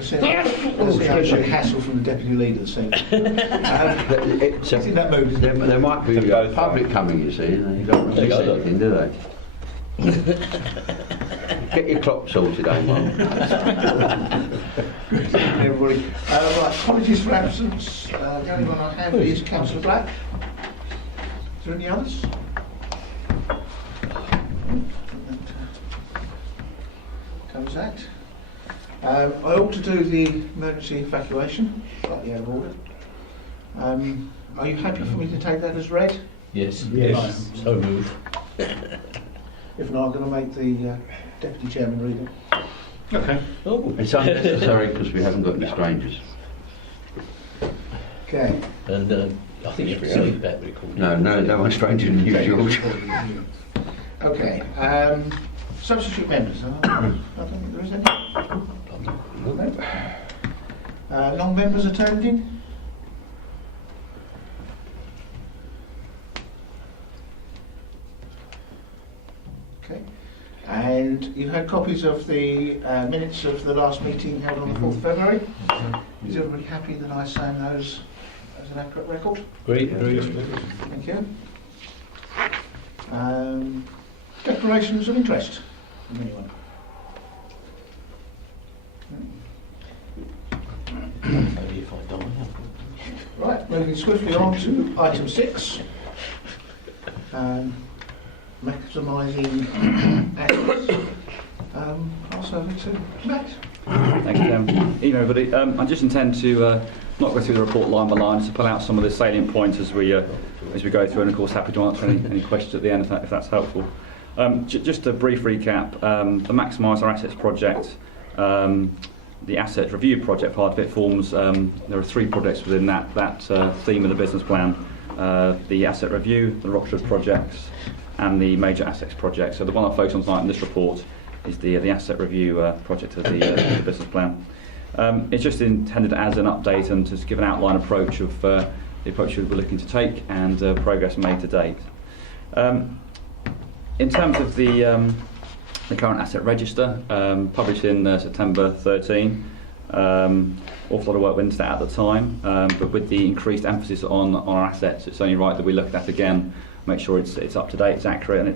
That's actually a hassle from the deputy leader this evening. It's in that mood. There might be public coming, you see, and you don't miss anything, do they? Get your clock sorted, Amon. Everybody. Right, apologies for absence. The only one I have is Councillor Black. Is there any others? Covers that. I ought to do the emergency evacuation, slightly out of order. Are you happy for me to take that as read? Yes. Yes. So moved. If not, I'm going to make the Deputy Chairman read it. Okay. Oh. It's unnecessary because we haven't got any strangers. Okay. And I think you've received that recording. No one's stranger than you, George. Okay. Substitute members. I don't think there is any. No. Non-members attending. Okay. And you had copies of the minutes of the last meeting held on the 4th of February. Is everybody happy that I sign those as an accurate record? Great. Thank you. Declarations of interest from anyone? Only if I die. Right, moving swiftly on to item 6. Maximising assets. Pass over to Matt. Thanks, Tim. Evening, everybody. I just intend to not go through the report line by line, just to pull out some of the salient points as we go through, and of course happy to answer any questions at the end if that's helpful. Just a brief recap: the Maximise Our Assets project, the Asset Review project part of it forms. There are 3 projects within that theme of the business plan: the Asset Review, the Rockford projects, and the Major Assets project. So the one I'll focus on tonight in this report is the Asset Review project of the business plan. It's just intended as an update and to give an outline approach of the approach we're looking to take and progress made to date. In terms of the current asset register, published in September 13, awful lot of work went into that at the time, but with the increased emphasis on our assets, it's only right that we look at that again, make sure it's up to date, it's accurate, and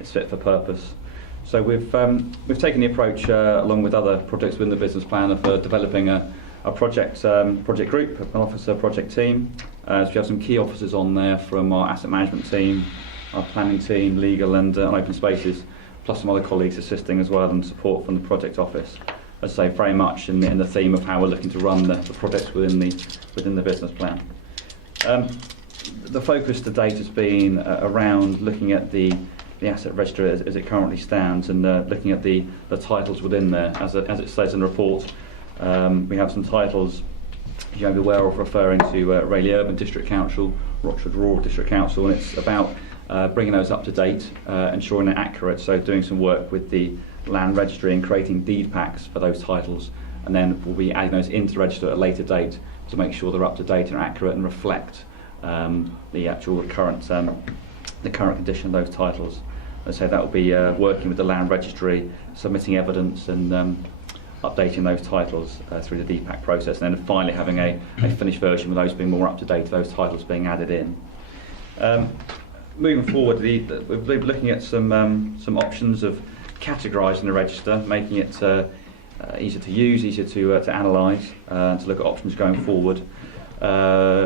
it's fit for purpose. So we've taken the approach, along with other projects within the business plan, of developing a project group, an officer project team. So we have some key officers on there from our asset management team, our planning team, legal and open spaces, plus some other colleagues assisting as well, and support from the project office. As I say, very much in the theme of how we're looking to run the projects within the business plan. The focus to date has been around looking at the asset register as it currently stands, and looking at the titles within there. As it says in the report, we have some titles you may be aware of referring to Rayleigh Urban District Council, Rochford Rural District Council, and it's about bringing those up to date, ensuring they're accurate, so doing some work with the land registry and creating deed packs for those titles, and then we'll be adding those into the register at a later date to make sure they're up to date and accurate and reflect the actual current condition of those titles. As I say, that will be working with the land registry, submitting evidence and updating those titles through the deed pack process, and then finally having a finished version with those being more up to date, those titles being added in. Moving forward, we're looking at some options of categorising the register, making it easier to use, easier to analyse, to look at options going forward.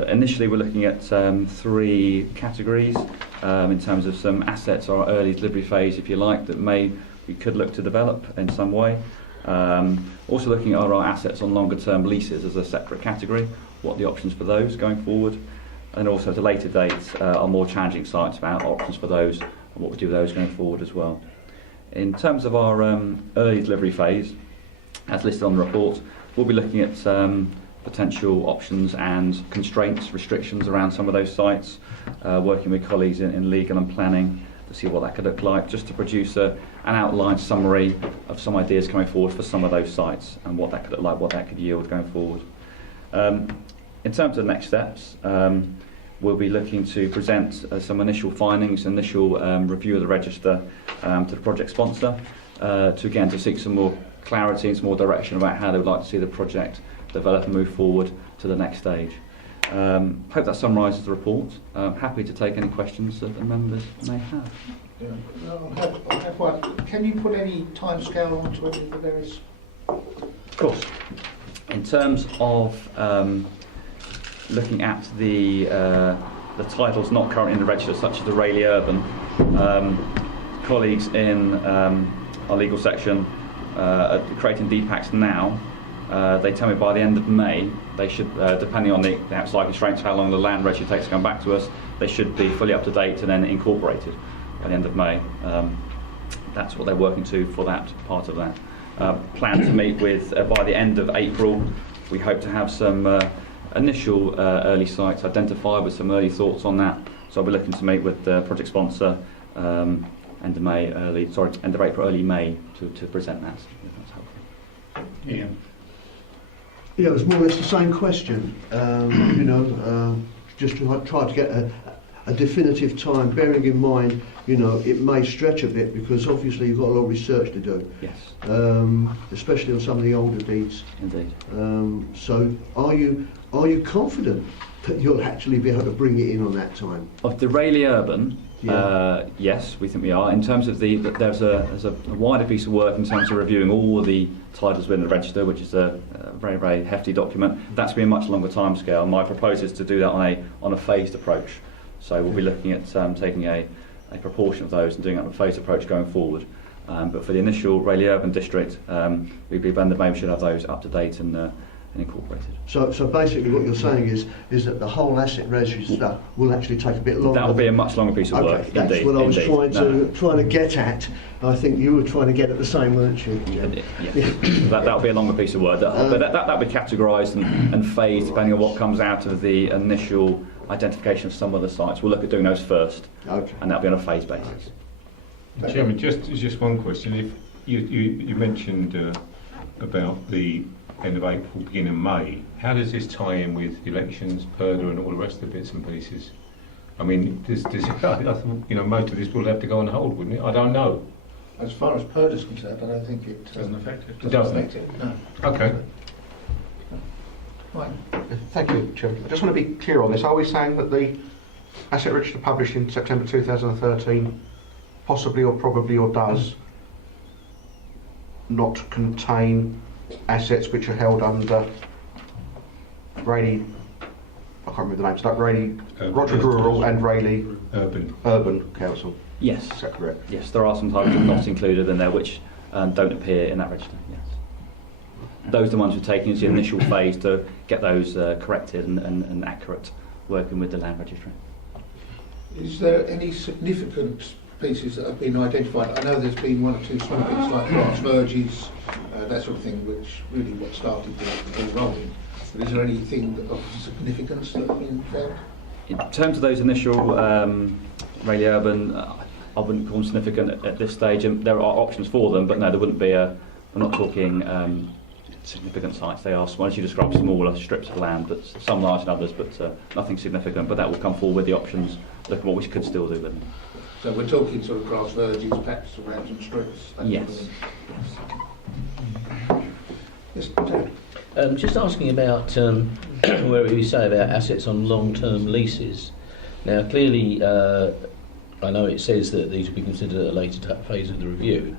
Initially, we're looking at 3 categories in terms of some assets, our early delivery phase, if you like, that we could look to develop in some way. Also looking at our assets on longer term leases as a separate category, what are the options for those going forward, and also at a later date our more challenging sites, about options for those and what we do with those going forward as well. In terms of our early delivery phase, as listed on the report, we'll be looking at potential options and constraints, restrictions around some of those sites, working with colleagues in legal and planning to see what that could look like, just to produce an outline summary of some ideas coming forward for some of those sites and what that could look like, what that could yield going forward. In terms of the next steps, we'll be looking to present some initial findings, initial review of the register to the project sponsor, to seek some more clarity and some more direction about how they would like to see the project develop and move forward to the next stage. Hope that summarises the report. Happy to take any questions that the members may have. Yeah. I'll have one. Can you put any timescale onto any of the various? Of course. In terms of looking at the titles not currently in the register, such as the Rayleigh Urban, colleagues in our legal section are creating DPACs now. They tell me by the end of May they should, depending on the outside constraints, how long the land registry takes to come back to us, they should be fully up to date and then incorporated by the end of May. That's what they're working to for that part of that. Plan to meet with by the end of April. We hope to have some initial early sites identified with some early thoughts on that. So I'll be looking to meet with the project sponsor end of April, early May to present that. If that's helpful. Yeah. Yeah, it was more or less the same question. Just to try to get a definitive time, bearing in mind, it may stretch a bit because obviously you've got a lot of research to do. Yes. Especially on some of the older deeds. Indeed. So are you confident that you'll actually be able to bring it in on that time? Of the Rayleigh Urban, yes, we think we are. In terms of there's a wider piece of work in terms of reviewing all the titles within the register, which is a very, very hefty document. That's been a much longer timescale. My proposal is to do that on a phased approach. So we'll be looking at taking a proportion of those and doing it on a phased approach going forward. But for the initial Rayleigh Urban District, we believe end of May we should have those up to date and incorporated. So basically what you're saying is that the whole asset register will actually take a bit longer. That will be a much longer piece of work. Okay, that's indeed, what I was indeed. trying to get at. I think you were trying to get at the same, weren't you? Yes. That'll be a longer piece of work. But that'll be categorised and phased depending on what comes out of the initial identification of some of the sites. We'll look at doing those first, and that'll be on a phased basis. Chairman, just one question. If you mentioned about the end of April, beginning of May, how does this tie in with elections, PERDA and all the rest of the bits and pieces? I mean, does most of this will have to go on hold, wouldn't it? I don't know. As far as PERD is concerned, I don't think it Doesn't affect it. It doesn't affect it. No. Okay. Right. Thank you, Chairman. I just want to be clear on this. Are we saying that the asset register published in September 2013 possibly or probably or does not contain assets which are held under Rayleigh, I can't remember the names, like Rayleigh, Rochford Rural and Rayleigh Urban Council? Yes. Is that correct? Yes, there are some titles not included in there which don't appear in that register. Yes. Those are the ones we're taking as the initial phase to get those corrected and accurate, working with the land registry. Is there any significant pieces that have been identified? I know there's been one or two small bits like grass verges, that sort of thing, which really what started the ball rolling. But is there anything of significance that have been found? In terms of those initial Rayleigh Urban, I wouldn't call them significant at this stage. And there are options for them, but no, there wouldn't be we're not talking significant sites. They are, as you described, smaller strips of land, but some larger than others, but nothing significant. But that will come forward with the options, look at what we could still do with them. So we're talking sort of grass verges, patches around some strips? Yes. Yes, Terry. Just asking about where you say about assets on long-term leases. Now, clearly, I know it says that these will be considered at a later phase of the review,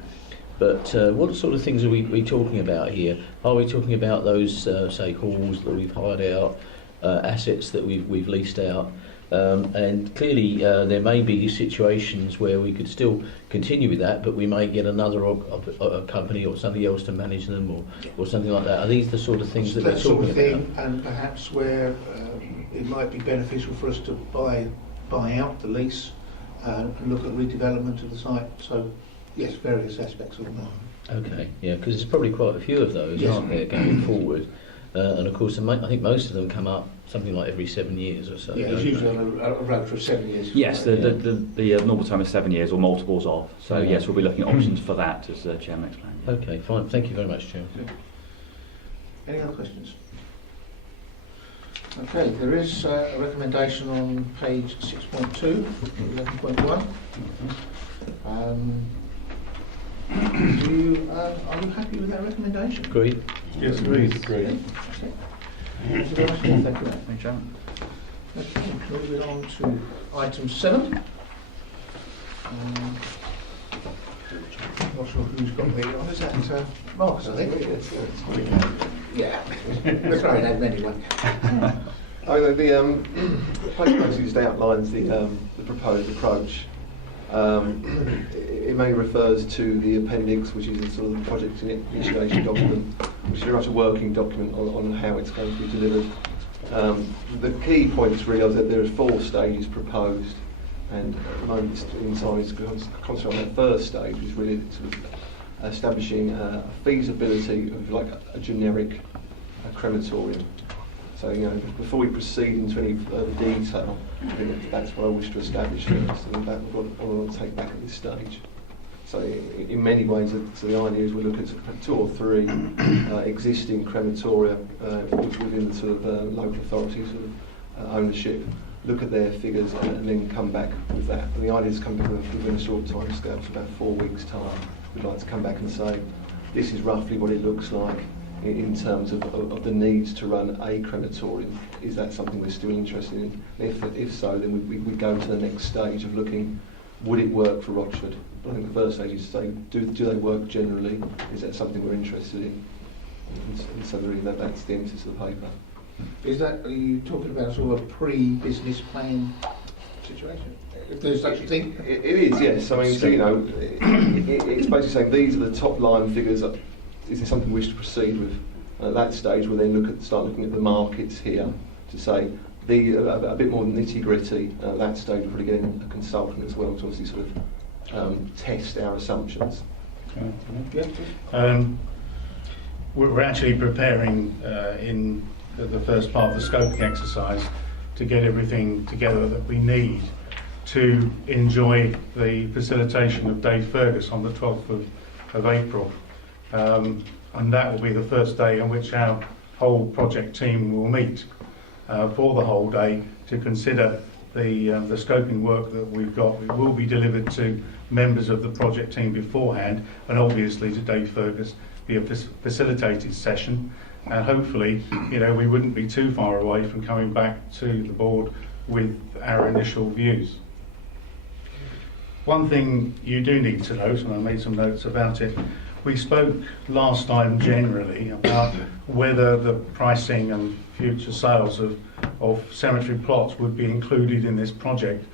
but what sort of things are we talking about here? Are we talking about those, say, halls that we've hired out, assets that we've leased out? And clearly there may be situations where we could still continue with that, but we may get another company or something else to manage them or something like that. Are these the sort of things that we're talking about? And perhaps where it might be beneficial for us to buy out the lease and look at redevelopment of the site. So yes, various aspects of that. Okay, yeah, because there's probably quite a few of those, Yes. aren't there, going forward? And of course, I think most of them come up something like every 7 years or so. Yeah, it's usually on a road for 7 years. Yes, the normal time is 7 years or multiples of. So yes, we'll be looking at options for that, as the Chairman explained. Yeah. Okay, fine. Thank you very much, Chairman. Any other questions? Okay, there is a recommendation on page 6.2, 11.1. are you happy with that recommendation? Agreed. Yes, agreed. Agreed. Thank you very much. Thank you. Thank you, Chairman. Okay, moving on to item 7. Not sure who's got the honours. Is that Marcus, I think? Yeah, we're throwing out anyway. The page basically just outlines the proposed approach. It mainly refers to the appendix, which is a sort of project initiation document, which is very much a working document on how it's going to be delivered. The key points really are that there are 4 stages proposed, and at the moment inside is concentrating on that first stage, which is really sort of establishing a feasibility of like a generic crematorium. So, before we proceed into any further detail, I think that's what I wish to establish first, and that what I want to take back at this stage. So, in many ways, so the idea is we look at 2 or 3 existing crematoria within the sort of local authority sort of ownership, look at their figures, and then come back with that. And the idea is to come back within a short time scale, so about 4 weeks' time. We'd like to come back and say, this is roughly what it looks like in terms of the needs to run a crematorium. Is that something we're still interested in? If so, then we go to the next stage of looking, would it work for Rochford? I think the first stage is to say, do they work generally? Is that something we're interested in? And so really that's the emphasis of the paper. Are you talking about sort of a pre-business plan situation? If there's such a thing? It is, yes. I mean, so, it's basically saying these are the top line figures. Is there something we wish to proceed with? At that stage, we'll then start looking at the markets here to say a bit more nitty gritty. At that stage, we're probably getting a consultant as well to obviously sort of test our assumptions. We're actually preparing in the first part of the scoping exercise to get everything together that we need to enjoy the facilitation of Dave Fergus on the 12th of April. And that will be the first day on which our whole project team will meet for the whole day to consider the scoping work that we've got. It will be delivered to members of the project team beforehand, and obviously to Dave Fergus, be a facilitated session, and hopefully, we wouldn't be too far away from coming back to the board with our initial views. One thing you do need to note, and I made some notes about it, we spoke last time generally about whether the pricing and future sales of cemetery plots would be included in this project.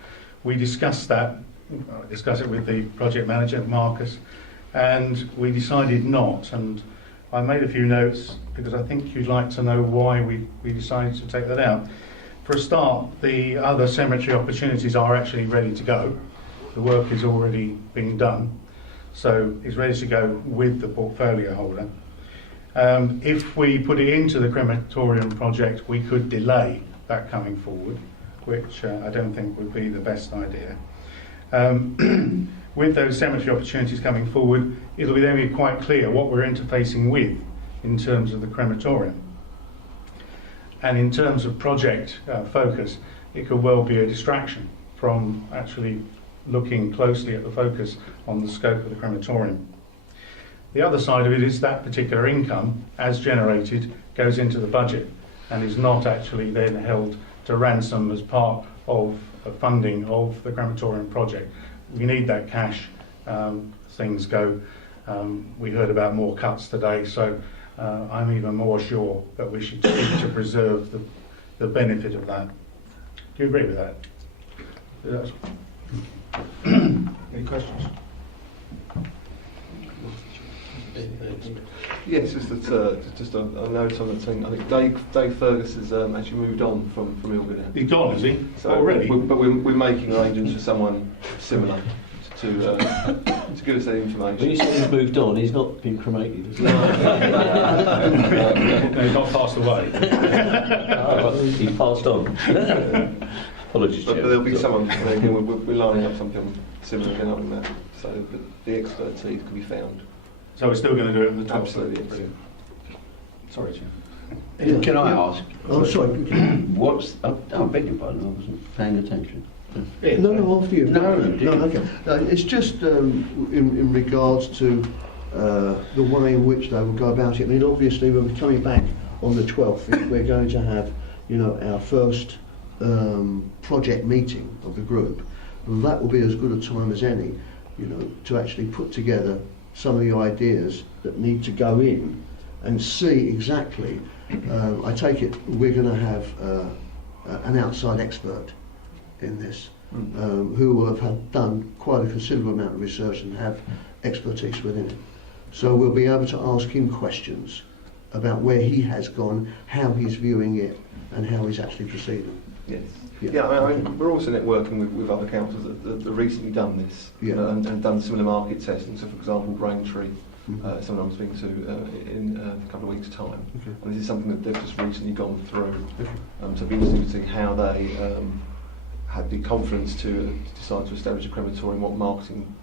We discussed it with the project manager, Marcus, and we decided not. And I made a few notes because I think you'd like to know why we decided to take that out. For a start, the other cemetery opportunities are actually ready to go. The work is already being done, so it's ready to go with the portfolio holder. If we put it into the crematorium project, we could delay that coming forward, which I don't think would be the best idea. With those cemetery opportunities coming forward, it'll then be quite clear what we're interfacing with in terms of the crematorium. And in terms of project focus, it could well be a distraction from actually looking closely at the focus on the scope of the crematorium. The other side of it is that particular income, as generated, goes into the budget and is not actually then held to ransom as part of funding of the crematorium project. We need that cash. Things go. We heard about more cuts today, so I'm even more sure that we should seek to preserve the benefit of that. Do you agree with that? Yes. Any questions? Yes, just a note on the thing. I think Dave Fergus has actually moved on from Ilgana. He's gone, is he? So already? But we're making arrangements for someone similar to give us that information. When you say he's moved on, he's not been cremated, has he? No, he's not passed away. He's passed on. Apologies, But Chair. there'll be someone, again, we're lining up something similar again on that, so that the expertise can be found. So we're still going to do it on the 12th? Absolutely. Brilliant. Sorry, Chair. Can I ask? Oh, sorry. What's? I beg your pardon. I wasn't paying attention. No, after you. No, okay. It's just in regards to the way in which they will go about it. I mean, obviously, when we're coming back on the 12th, we're going to have, our first project meeting of the group. And that will be as good a time as any, to actually put together some of the ideas that need to go in and see exactly. I take it we're going to have an outside expert in this, who will have done quite a considerable amount of research and have expertise within it. So we'll be able to ask him questions about where he has gone, how he's viewing it, and how he's actually proceeding. Yes. Yeah. Yeah, I mean, we're also networking with other councils that have recently done this, and done similar market testing. So, for example, Braintree, someone I'm speaking to in a couple of weeks' time. Okay. And this is something that they've just recently gone through. So it'd be interesting to see how they had the confidence to decide to establish a crematorium, what marketing,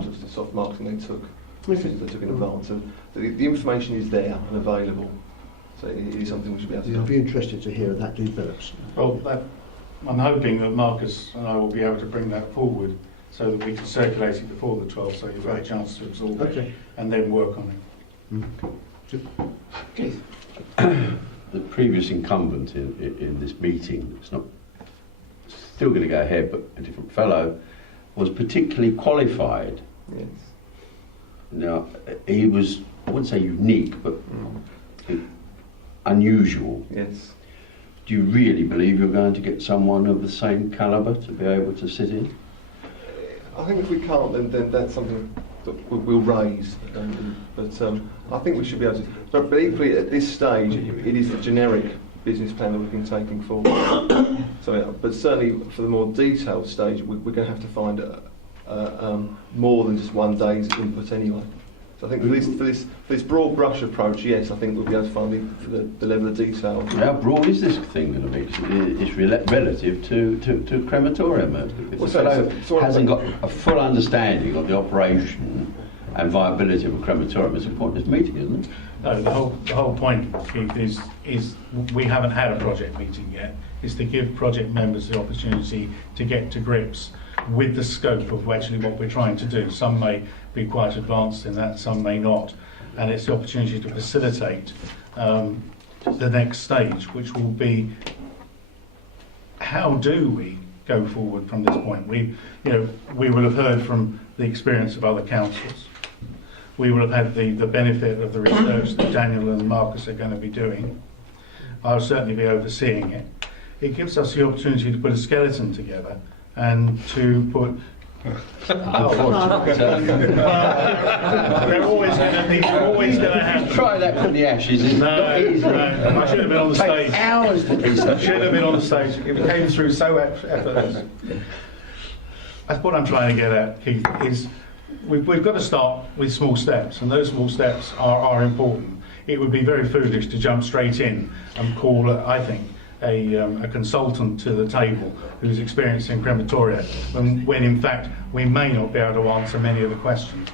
just the soft marketing they took, they took in advance. So the information is there and available. So it is something we should be able to do. I'll be interested to hear how that develops. Well, I'm hoping that Marcus and I will be able to bring that forward so that we can circulate it before the 12th, so you've got a chance to absorb it and then work on it. Keith? The previous incumbent in this meeting, it's not still going to go ahead, but a different fellow, was particularly qualified. Yes. Now, he was, I wouldn't say unique, but unusual. Yes. Do you really believe you're going to get someone of the same calibre to be able to sit in? I think if we can't, then that's something that we'll raise. But I think we should be able to. But equally, at this stage, it is the generic business plan that we've been taking forward. So, but certainly for the more detailed stage, we're going to have to find more than just one day's input anyway. So I think for this broad brush approach, yes, I think we'll be able to find the level of detail. How broad is this thing going to be? 'Cause it's relative to crematorium. If the fellow hasn't got a full understanding of the operation and viability of a crematorium, it's a pointless meeting, isn't it? No, the whole point, Keith, is we haven't had a project meeting yet. Is to give project members the opportunity to get to grips with the scope of actually what we're trying to do. Some may be quite advanced in that, some may not. And it's the opportunity to facilitate the next stage, which will be how do we go forward from this point? We will have heard from the experience of other councils. We will have had the benefit of the research that Daniel and Marcus are going to be doing. I'll certainly be overseeing it. It gives us the opportunity to put a skeleton together and to put... They're always going to have... Try that, put the ashes in. No, I should have been on the stage. Hours to do I should have been on the stage. It came through so effortless. That's what I'm trying to get at, Keith, is we've got to start with small steps, and those small steps are important. It would be very foolish to jump straight in and call, I think, a consultant to the table who's experienced in crematoria, when in fact we may not be able to answer many of the questions.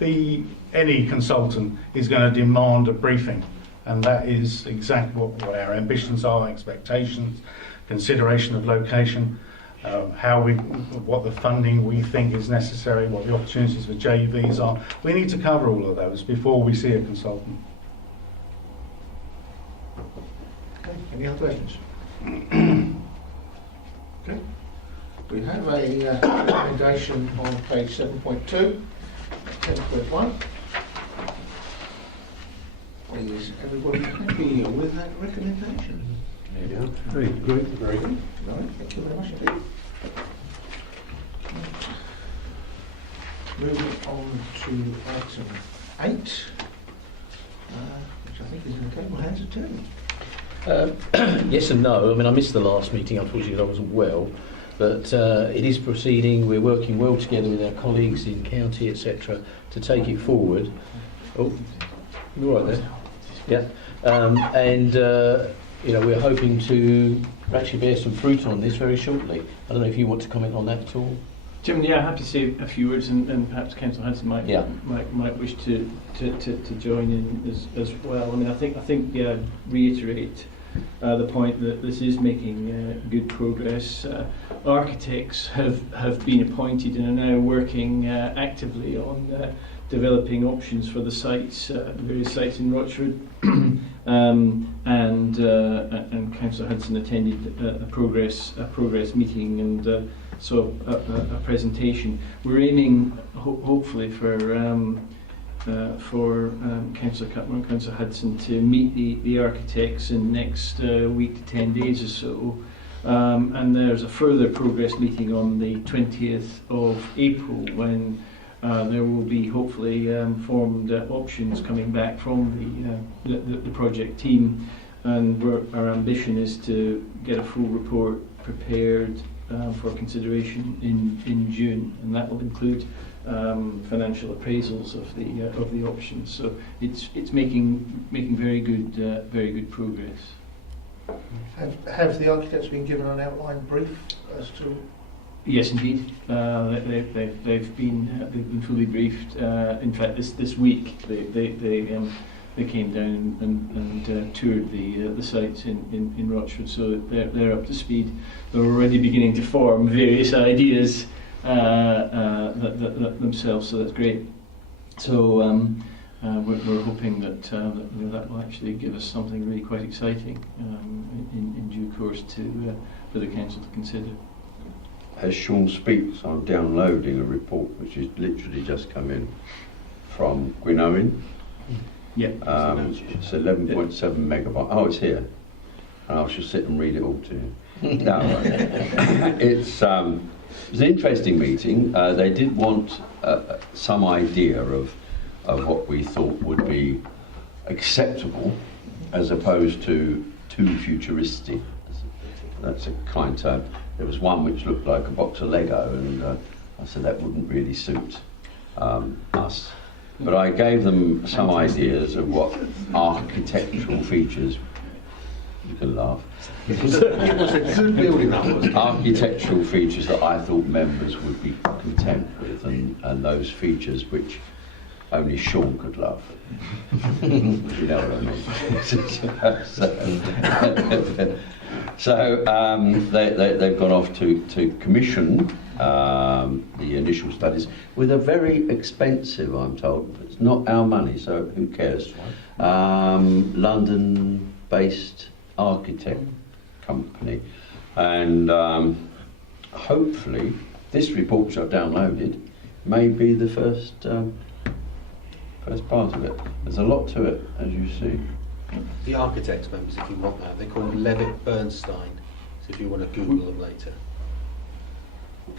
Any consultant is going to demand a briefing, and that is exactly what our ambitions are, expectations, consideration of location, what the funding we think is necessary, what the opportunities for JVs are. We need to cover all of those before we see a consultant. Okay, any other questions? Okay. We have a recommendation on page 7.2, 10.1. Is everybody happy with that recommendation? Yeah, very good. Very good. Right, thank you very much indeed. Moving on to item 8, which I think is in the capable hands of Tim. Yes and no. I mean, I missed the last meeting, unfortunately, because I wasn't well. But it is proceeding. We're working well together with our colleagues in county, etc., to take it forward. Oh, you all right there? Yeah. We're hoping to actually bear some fruit on this very shortly. I don't know if you want to comment on that at all. Jim, yeah, happy to say a few words, and perhaps Councillor Hanson might wish to join in as well. I mean, I think reiterate the point that this is making good progress. Architects have been appointed and are now working actively on developing options for the sites, various sites in Rochford, and Councillor Hudson attended a progress meeting and saw a presentation. We're aiming, hopefully, for Councillor Cutmore and Councillor Hudson to meet the architects in the next week to 10 days or so. And there's a further progress meeting on the 20th of April when there will be hopefully formed options coming back from the project team, and our ambition is to get a full report prepared for consideration in June, and that will include financial appraisals of the options. So it's making very good progress. Have the architects been given an outline brief as to? Yes, indeed. They've been fully briefed. In fact, this week they came down and toured the sites in Rochford, so they're up to speed. They're already beginning to form various ideas themselves, so that's great. So we're hoping that that will actually give us something really quite exciting in due course for the council to consider. As Sean speaks, I'm downloading a report which has literally just come in from Gwynowyn. Yeah. It's 11.7 megabyte. Oh, it's here. And I shall sit and read it all to you. No, it's an interesting meeting. They did want some idea of what we thought would be acceptable as opposed to too futuristic. That's a kind term. There was one which looked like a box of Lego, and I said that wouldn't really suit us. But I gave them some ideas of what architectural features, you can laugh, It was a good building up, wasn't it? architectural features that I thought members would be content with, and those features which only Sean could love. You know what I mean? So they've gone off to commission the initial studies with a very expensive, I'm told, it's not our money, so who cares, London-based architect company. And hopefully this report which I've downloaded may be the first part of it. There's a lot to it, as you see. The architects members, if you want that, they're called Levitt Bernstein. So if you want to Google them later.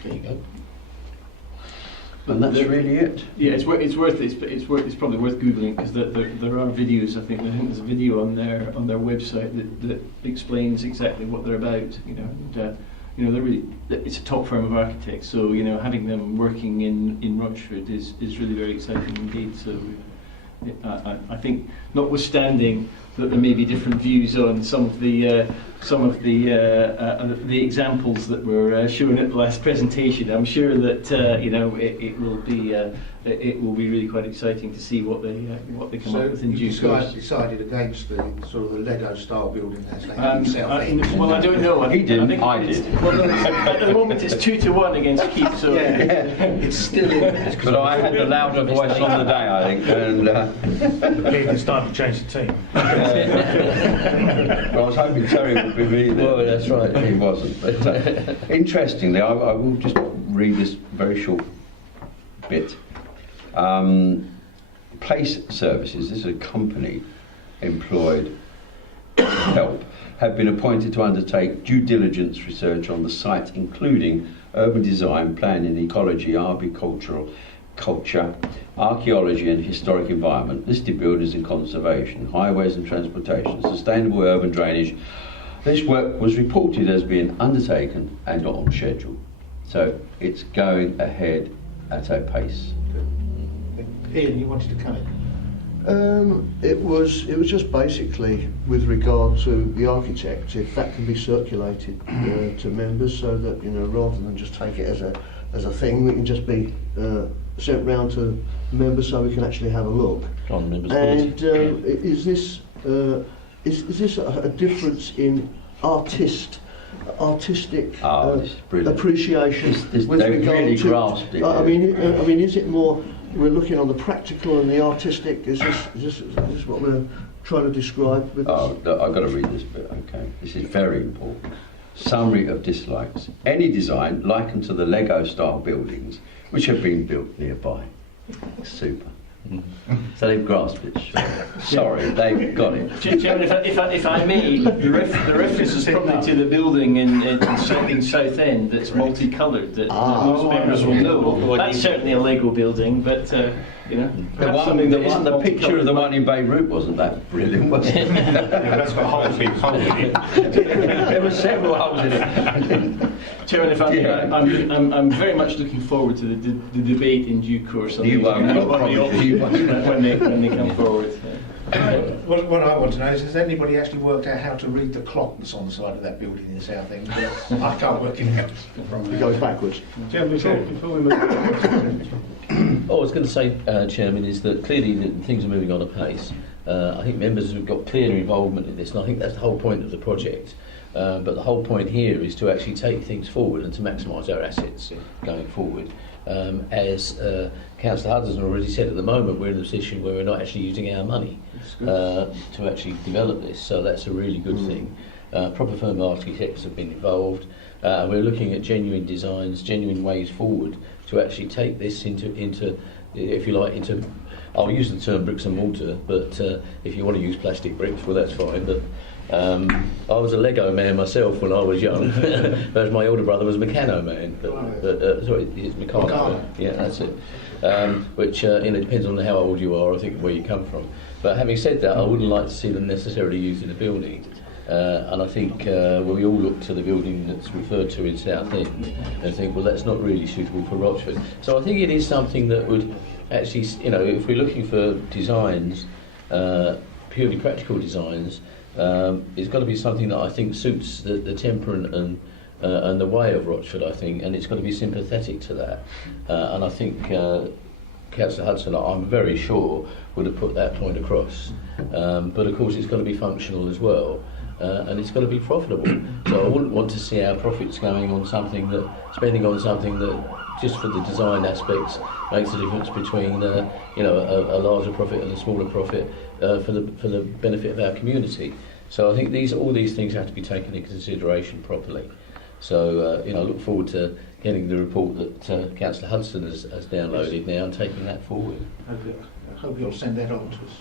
There you go. And that's really it. Yeah, it's worth it. It's probably worth googling because there are videos. I think there's a video on their website that explains exactly what they're about. They're really, it's a top firm of architects. So having them working in Rochford is really very exciting indeed. So I think, notwithstanding that there may be different views on some of the examples that were shown at the last presentation, I'm sure that it will be really quite exciting to see what they come up with in due course. So you decided against the sort of the Lego style building as they well, I don't know. He didn't. I did. did. Well, at the moment it's 2-1 against Keith. So it's still in. But I had the louder voice on the day, I think, and Keith, it's time to change the team. I was hoping Terry would be me there. Well, that's right. He wasn't. But interestingly, I will just read this very short bit. Place Services, this is a company employed to help, have been appointed to undertake due diligence research on the site, including urban design, planning, ecology, arboricultural, culture, archaeology and historic environment, listed buildings and conservation, highways and transportation, sustainable urban drainage. This work was reported as being undertaken and not on schedule. So it's going ahead at a pace. Ian, you wanted to come in? It was just basically with regard to the architect, if that can be circulated to members, so that rather than just take it as a thing, we can just be sent round to members so we can actually have a look. On members' and is this is this a difference in artistic this is brilliant. appreciation They've really grasped it. I mean, is it more we're looking on the practical and the artistic? Is this what we're trying to describe? With I've got to read this bit. Okay, this is very important. Summary of dislikes: any design likened to the Lego-style buildings which have been built nearby. Super. So they've grasped it. Sorry, they've got it. Chairman, if I may, the reference is probably to the building in Southend that's multicoloured that most members will know. That's certainly a Lego building, but you know, perhaps something that isn't the picture of the one in Beirut wasn't that brilliant, was it? That's got a whole big hole in it. There were several holes in it. Chairman, if I may, I'm very much looking forward to the debate in due course. You won't. When they come forward. What I want to know is, has anybody actually worked out how to read the clock that's on the side of that building in Southend? I can't work it out. it goes backwards. Chairman, before we move on. All I was going to say, Chairman, is that clearly things are moving on apace. I think members have got clear involvement in this, and I think that's the whole point of the project. But the whole point here is to actually take things forward and to maximise our assets going forward. As Councillor Hudson already said, at the moment we're in a position where we're not actually using our money to actually develop this, so that's a really good thing. Proper firm architects have been involved. We're looking at genuine designs, genuine ways forward to actually take this into, if you like, into, I'll use the term bricks and mortar, but if you want to use plastic bricks, well that's fine, but I was a Lego man myself when I was young, whereas my older brother was a Meccano man. Sorry, it's Meccano. Yeah, that's it. Which depends on how old you are, I think, where you come from. But having said that, I wouldn't like to see them necessarily used in a building. And I think when we all look to the building that's referred to in Southend and think, well, that's not really suitable for Rochford. So I think it is something that would actually, if we're looking for designs, purely practical designs, it's got to be something that I think suits the temper and the way of Rochford, I think, and it's got to be sympathetic to that. And I think Councillor Hudson, I'm very sure, would have put that point across. But of course, it's got to be functional as well, and it's got to be profitable. So I wouldn't want to see our profits spending on something that just for the design aspects makes a difference between a larger profit and a smaller profit for the benefit of our community. So I think all these things have to be taken into consideration properly. So I look forward to getting the report that Councillor Hudson has downloaded now and taking that forward. I hope you'll send that on to us.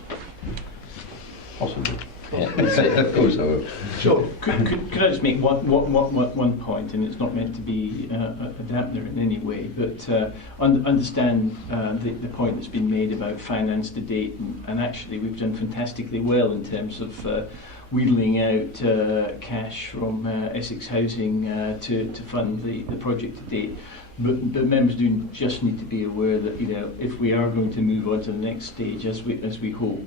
Possibly. Yeah, of course I will. Sure. Could I just make one point, and it's not meant to be a dampener in any way, but understand the point that's been made about finance to date, and actually we've done fantastically well in terms of wheedling out cash from Essex Housing to fund the project to date. But members do just need to be aware that if we are going to move on to the next stage, as we hope,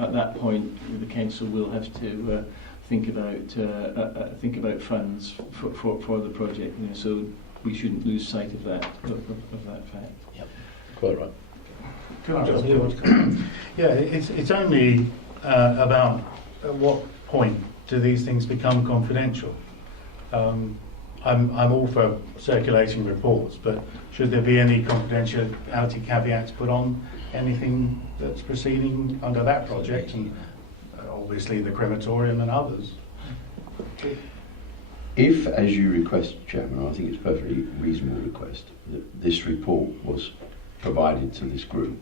at that point the council will have to think about funds for the project. So we shouldn't lose sight of that fact. Yep, quite right. Can I just yeah, it's only about at what point do these things become confidential? I'm all for circulating reports, but should there be any confidentiality caveats put on anything that's proceeding under that project, and obviously the crematorium and others? If, as you request, Chairman, I think it's a perfectly reasonable request, that this report was provided to this group,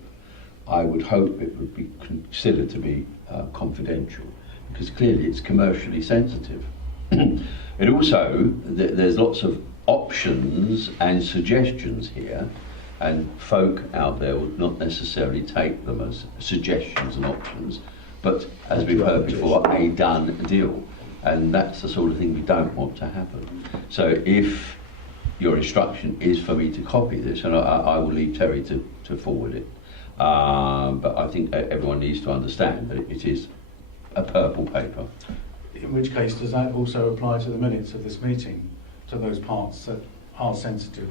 I would hope it would be considered to be confidential, because clearly it's commercially sensitive. It also, there's lots of options and suggestions here, and folk out there would not necessarily take them as suggestions and options, but as we've heard before, a done deal. And that's the sort of thing we don't want to happen. So if your instruction is for me to copy this, and I will leave Terry to forward it, but I think everyone needs to understand that it is a purple paper. In which case, does that also apply to the minutes of this meeting, to those parts that are sensitive,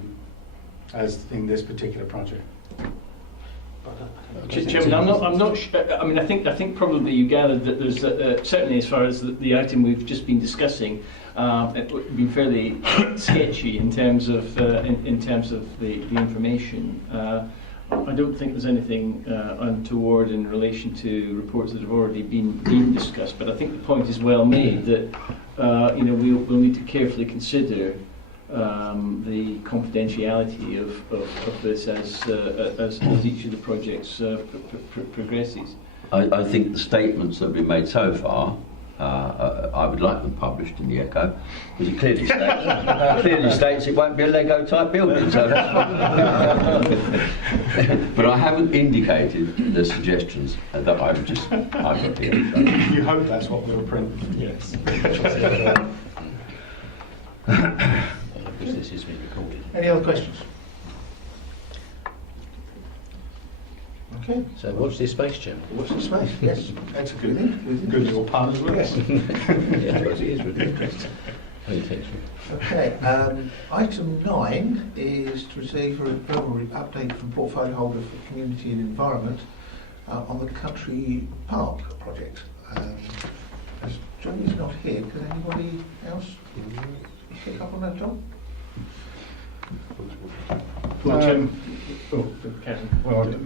as in this particular project? I Chairman, I'm not sure. I mean, I think probably you gathered that there's certainly as far as the item we've just been discussing, it's been fairly sketchy in terms of the information. I don't think there's anything untoward in relation to reports that have already been discussed. But I think the point is well made that we'll need to carefully consider the confidentiality of this as each of the projects progresses. I think the statements that have been made so far, I would like them published in the Echo, because it clearly states it won't be a Lego type building. So but I haven't indicated the suggestions that I've got here. So. You hope that's what we'll print. Yes. Because this is being recorded. Any other questions? Okay. So watch this space, Chairman. Watch the space. Yes. That's a good little pun as well. Yes. Yeah, I suppose it is really. Pay attention. Okay. Item 9 is to receive a verbal update from portfolio holder for community and environment on the Country Park project. As Johnny's not here, can anybody else pick up on that, John? Well,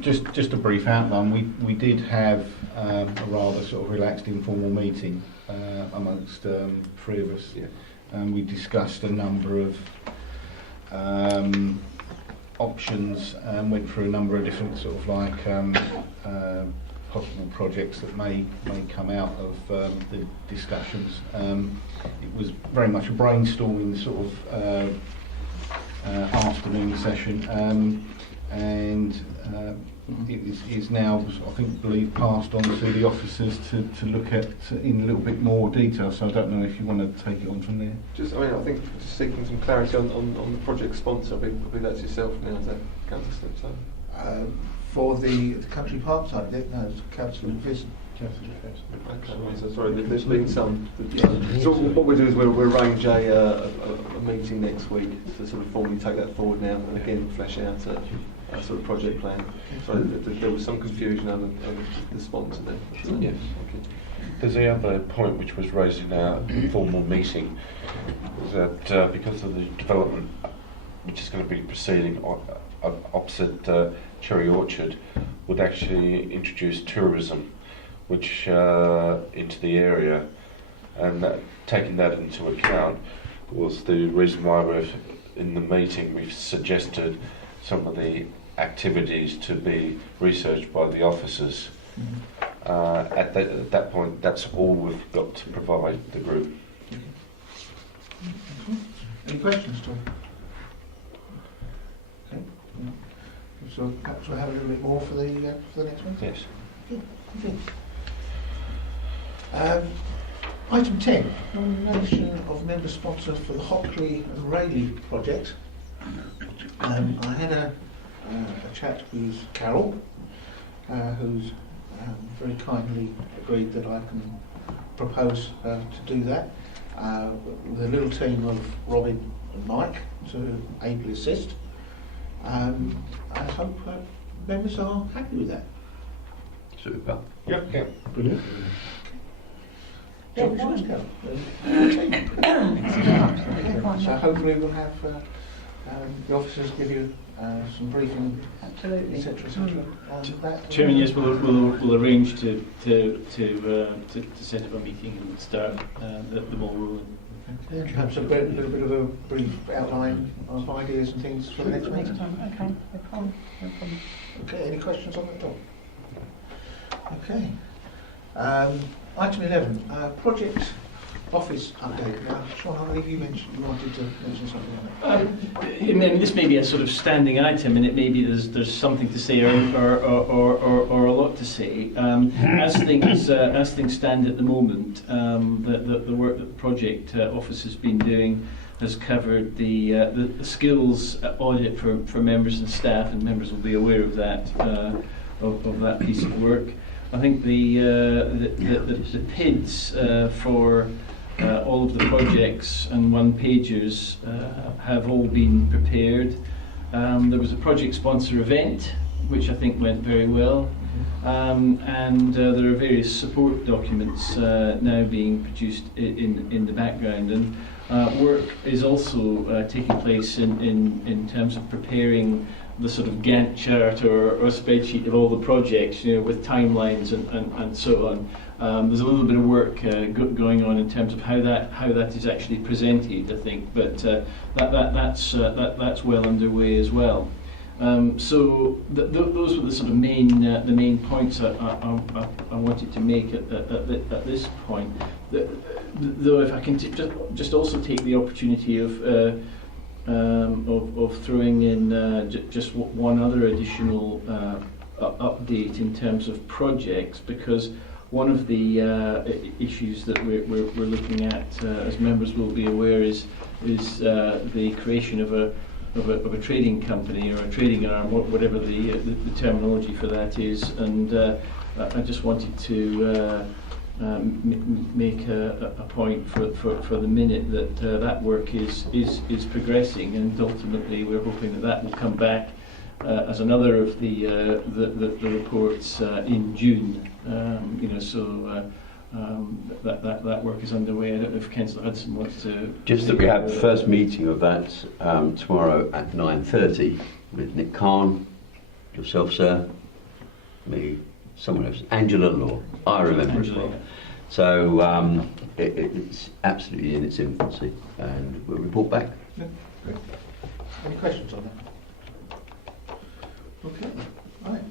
just a brief outline. We did have a rather sort of relaxed informal meeting amongst three of us, and we discussed a number of options and went through a number of different sort of like possible projects that may come out of the discussions. It was very much a brainstorming sort of afternoon session, and it is now, I believe, passed on to the officers to look at in a little bit more detail. So I don't know if you want to take it on from there. I think just seeking some clarity on the project sponsor. I believe that's yourself now, is that Councillor Slipson? For the Country Park side of it, no, it's Councillor McPherson. Okay, so sorry, there's been some. So what we'll do is we'll arrange a meeting next week to sort of formally take that forward now, and again flesh out a sort of project plan. So there was some confusion on the sponsor there. So, yes. Okay. There's the other point which was raised in our informal meeting, is that because of the development which is going to be proceeding opposite Cherry Orchard, would actually introduce tourism which into the area, and taking that into account was the reason why in the meeting we've suggested some of the activities to be researched by the officers. At that point, that's all we've got to provide the group. Any questions, Tom? Okay. So perhaps we'll have a little bit more for the next one? Yes. Good. Okay. Item 10, nomination of member sponsor for the Hockley and Rayleigh project. I had a chat with Carol, who's very kindly agreed that I can propose to do that, with a little team of Robin and Mike to ably assist. I hope members are happy with that. Super. Yep. Yeah. Brilliant. So hopefully we'll have the officers give you some briefing, etc., etc. on that. Chairman, yes, we'll arrange to set up a meeting and start the ball rolling. Perhaps a little bit of a brief outline of ideas and things for the next meeting. Okay, no problem. Okay, any questions on that at all? Okay. Item 11, project office update. Now, Sean, I believe you wanted to mention something on that. And then this may be a sort of standing item, and it may be there's something to say or a lot to say. As things stand at the moment, the work that the project office has been doing has covered the skills audit for members and staff, and members will be aware of that piece of work. I think the PIDs for all of the projects and one-pagers have all been prepared. There was a project sponsor event which I think went very well. And there are various support documents now being produced in the background, and work is also taking place in terms of preparing the sort of Gantt chart or spreadsheet of all the projects, with timelines and so on. There's a little bit of work going on in terms of how that is actually presented, I think, but that's well underway as well. So those were the sort of main points I wanted to make at this point. Though, if I can just also take the opportunity of throwing in just one other additional update in terms of projects, because one of the issues that we're looking at, as members will be aware, is the creation of a trading company or a trading arm, whatever the terminology for that is, and I just wanted to make a point for the minute that that work is progressing, and ultimately we're hoping that will come back as another of the reports in June. That work is underway. I don't know if Councillor Hudson wants to... Just that we have the first meeting of that tomorrow at 9:30 with Nick Khan, yourself, sir, me, someone else, Angela Law, I remember as well. So it's absolutely in its infancy, and we'll report back. Yeah, great. Any questions on that? Okay, right.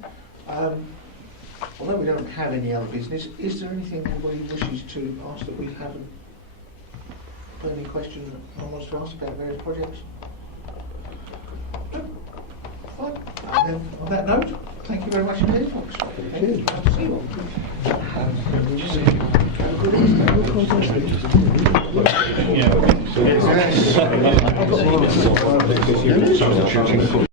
Although we don't have any other business, is there anything anybody wishes to ask that we haven't? Got any questions that one wants to ask about various projects? No? Fine. And then on that note, thank you very much indeed, folks. Thank you. Nice to see you all. Yeah.